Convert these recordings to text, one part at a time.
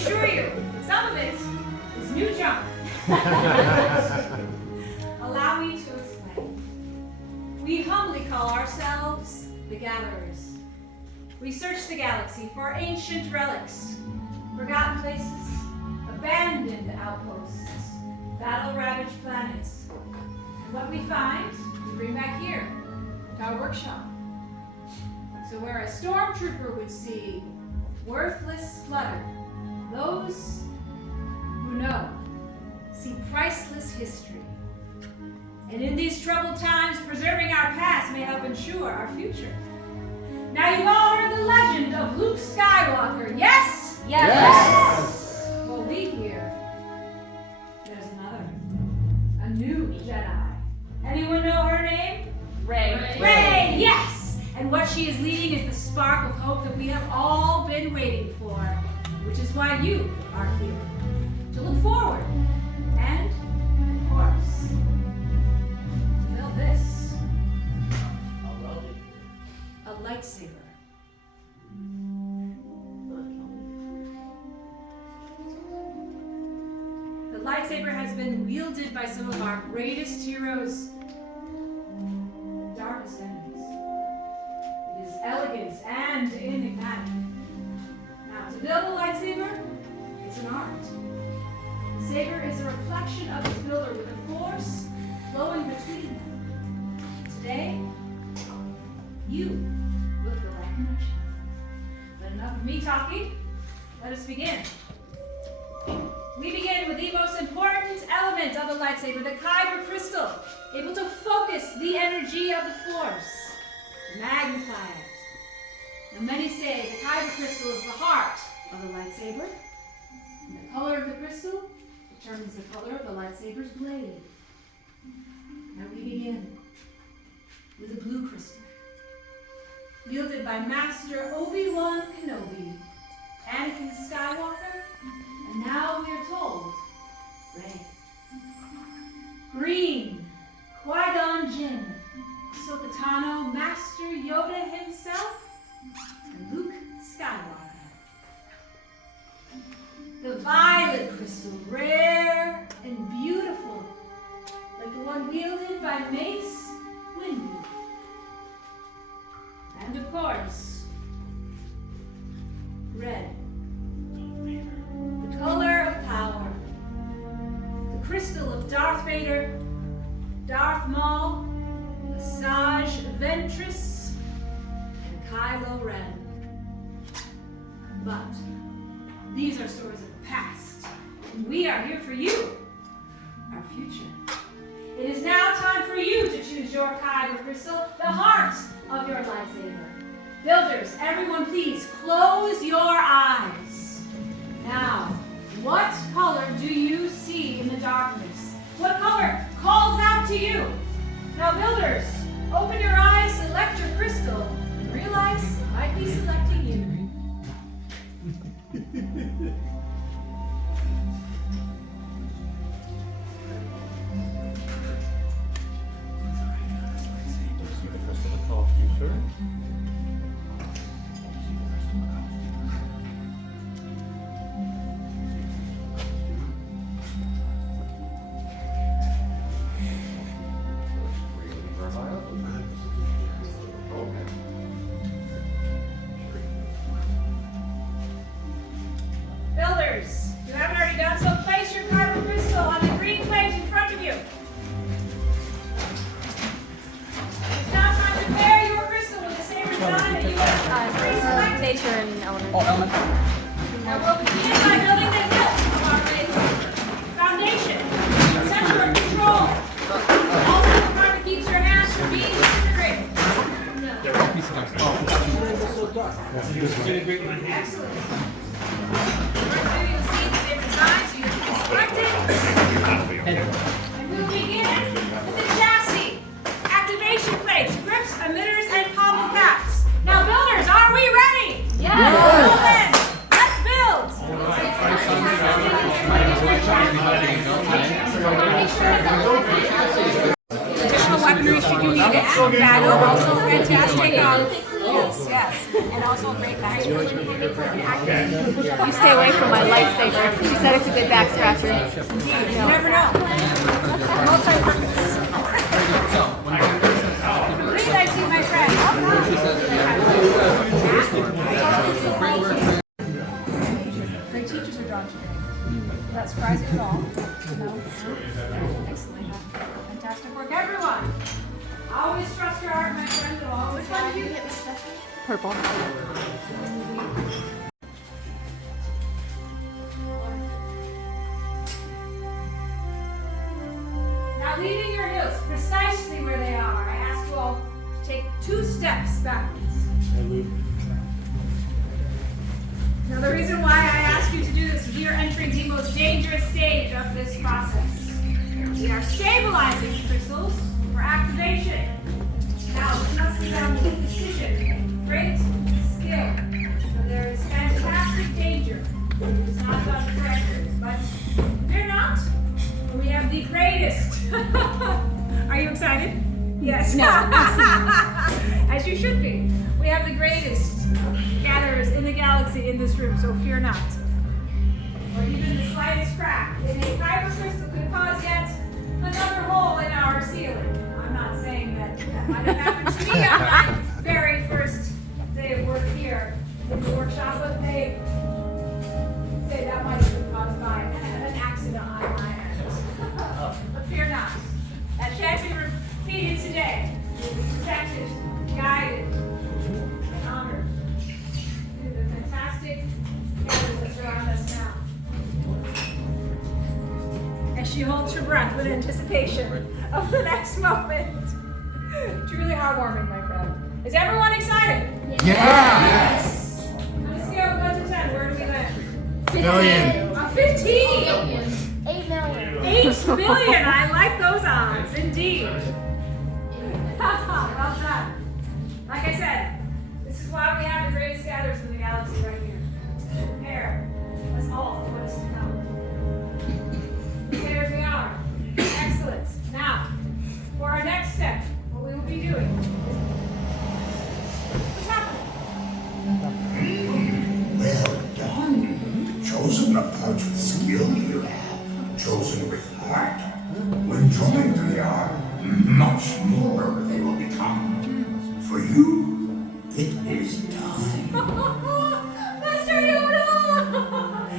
assure you that some of it is new junk. Allow me to explain. We humbly call ourselves the Gatherers. We search the galaxy for ancient relics, forgotten places, abandoned outposts, battle-ravaged planets. And what we find, we bring back here, to our workshop. So where a stormtrooper would see worthless clutter, those who know see priceless history. And in these troubled times, preserving our past may help ensure our future. Now you've all heard the legend of Luke Skywalker, yes? Yes! Well, we hear there's another, a new Jedi. Anyone know her name? Rey. Rey, yes! And what she is leading is the spark of hope that we have all been waiting for, which is why you are here, to look forward and, of course, to build this. A lightsaber. The lightsaber has been wielded by some of our greatest heroes, darkest enemies. It is elegant and enigmatic. Now, to build a lightsaber, it's an art. The saber is a reflection of its builder with a force flowing between them. Today, you will feel that connection. But enough of me talking. Let us begin. We begin with the most important element of a lightsaber, the kyber crystal, able to focus the energy of the force, to magnify it. Now many say the kyber crystal is the heart of the lightsaber, and the color of the crystal determines the color of the lightsaber's blade. Now we begin with the blue crystal, wielded by Master Obi-Wan Kenobi, Anakin Skywalker, and now we are told, Rey. Green, Qui-Gon Jinn, Ahsoka Tano, Master Yoda himself, and Luke Skywalker. The violet crystal, rare and beautiful, like the one wielded by Mace Windu. And of course, red. The color of power. The crystal of Darth Vader, Darth Maul, Asajj Ventress, and Kylo Ren. But these are stories of the past, and we are here for you, our future. It is now time for you to choose your kyber crystal, the heart of your lightsaber. Builders, everyone please close your eyes. Now, what color do you see in the darkness? What color calls out to you? Now builders, open your eyes, select your crystal, and realize it might be selecting you. Builders, if you haven't already done so, place your kyber crystal on the green plate in front of you. It's now time to pair your crystal with the same design that you have pre-selected. Nature and element. Oh, element. Now we'll begin by building the hilt of our lightsaber. Foundation, center of control. Also the part that keeps your hands from being disintegrated. Excellent. We're doing the same design, so you can be selected. And we'll begin with the chassis. Activation plates, grips, emitters, and pommel caps. Now builders, are we ready? Yes! Well then, let's build! Additional weaponry should You need to battle, also fantastic. Yes. And also a great back. You stay away from my lightsaber. She said it's a good back scratcher. You never know. Multi-purpose. Great, I see my friend. Great teachers are drawn to you. Not surprising at all. No. Excellent. Fantastic work, everyone. Always trust your heart, my friend. It'll always find you. Purple. Now leaving your heels precisely where they are, I ask you all to take 2 steps backwards. Now the reason why I ask you to do this is we are entering the most dangerous stage of this process. We are stabilizing the crystals for activation. Now this must be done with precision, great skill. So there is fantastic danger. It is not done correctly, but fear not. We have the greatest. Are you excited? Yes. No. As you should be. We have the greatest gatherers in the galaxy in this room, so fear not. Or even the slightest crack in a kyber crystal could cause yet another hole in our ceiling. I'm not saying that might have happened to me on my very first day of work here in the workshop, but they say that might have been caused by an accident on my end. But fear not. That shan't be repeated today. You'll be protected, guided, and honored through the fantastic gatherers that surround us now. As she holds her breath with anticipation of the next moment. Truly heartwarming, my friend. Is everyone excited? Yes! On a scale of 1 to 10, where do we land? Million. A 15! 8 million. 8 million! I like those odds, indeed. Well done. Like I said, this is why we have the greatest gatherers in the galaxy right here. Prepare us all for what is to come. Prepared we are. Excellent. Now, for our next step, what we will be doing is... What's happening? Well done. Chosen approach with skill you have. Chosen with heart. When joined they are, much more they will become. For you, it is time. Master Yoda!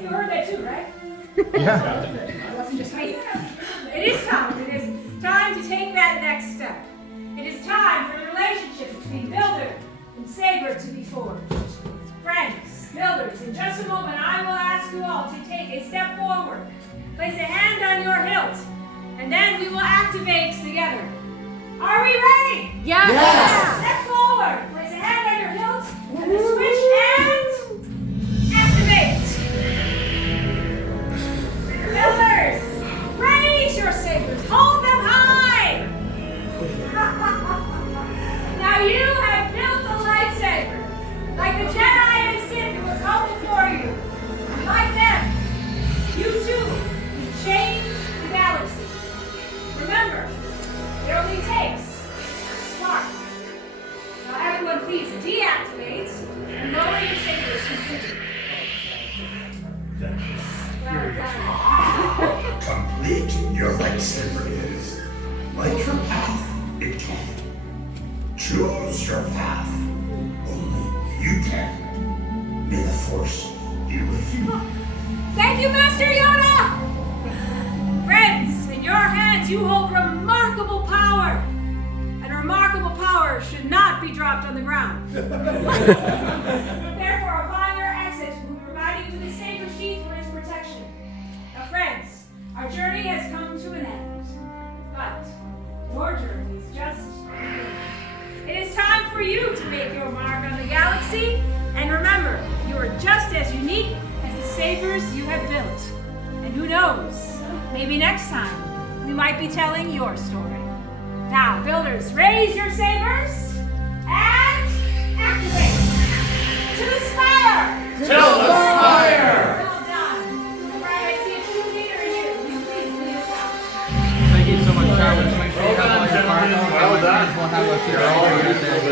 You heard that too, right? Yeah. It wasn't just me. It is time. It is time to take that next step. It is time for the relationship between Builder and Saber to be forged. Friends, Builders, in just a moment I will ask you all to take a step forward. Place a hand on your hilt, and then we will activate together. Are we ready? Yes. Step forward. Place a hand on your hilt, and the switch and activate. Builders, raise your sabers. Hold them high. Now you have built a lightsaber, like the Jedi and Sith who will come before you. And like them, you too can change the galaxy. Remember, it only takes a spark. Now everyone please deactivate and lower your sabers completely. Well done. Complete your lightsaber is. Like your path, it can. Choose your path. Only you can. May the Force be with you. Thank you, Master Yoda! Friends, in your hands you hold remarkable power. And remarkable power should not be dropped on the ground. Therefore, upon your exit, we will provide you with a saber sheath for its protection. Now, friends, our journey has come to an end. But your journey is just beginning. It is time for you to make your mark on the galaxy. And remember, you are just as unique as the sabers you have built. And who knows, maybe next time we might be telling your story. Now, Builders, raise your sabers.